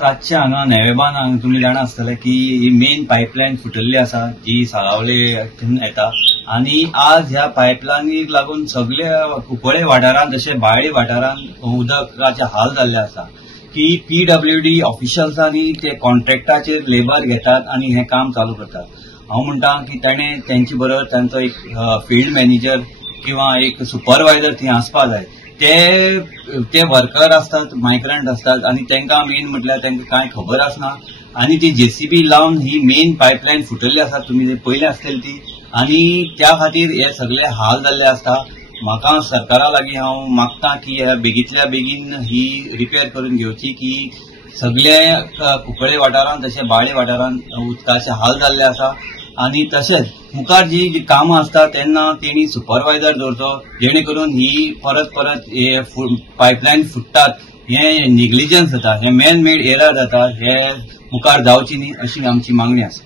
रातचे हांगा नेवेबान हांगा तुमी जाणा आसतले की ही मेन पायपलायन फुटल्ली आसा जी साळावलेतून येता आनी आज ह्या पायपलायनीक लागून सगळ्या कुंकळे वाठारांत जशे बाळे वाठारांत उदकाचे हाल जाल्ले आसा की PWD ऑफिशियल्सांनी ते कॉन्ट्रॅक्टाचेर लेबर घेतात आनी हें काम चालू करतात. हांव म्हणटा की ताणें तेंचे बरोबर तांचो एक फील्ड मॅनेजर किंवा एक सुपरवायझर थंय आसपा जाय. ते वर्कर असतात, मायग्रंट असतात आणि तांकां मेन म्हटल्यार तांकां कांय खबर आसना आणि ती JCB लावन ही मेन पायपलायन फुटल्ली आसा तुमी पयली आसतली ती आणि त्या खातीर हे सगळे हाल जाल्ले आसता. म्हाका सरकारा लागीं हांव मागतां की बेगींतल्या बेगीन ही रिपेर करून घेवची की सगळे कुंकळे वाठारांत तशें बाळे वाठारांत उदकाचे हाल जाल्ले आसा आणि तशेंच मुखार जी कामां आसता तेन्ना तेणी सुपरवायझर दवरचो जेणे करून ही परत हे पायपलायन फुटतात हे निग्लिजन्स जाता, हे मॅन मेड एरर जाता, हे मुखार जावची न्ही अशी आमची मागणी आसा.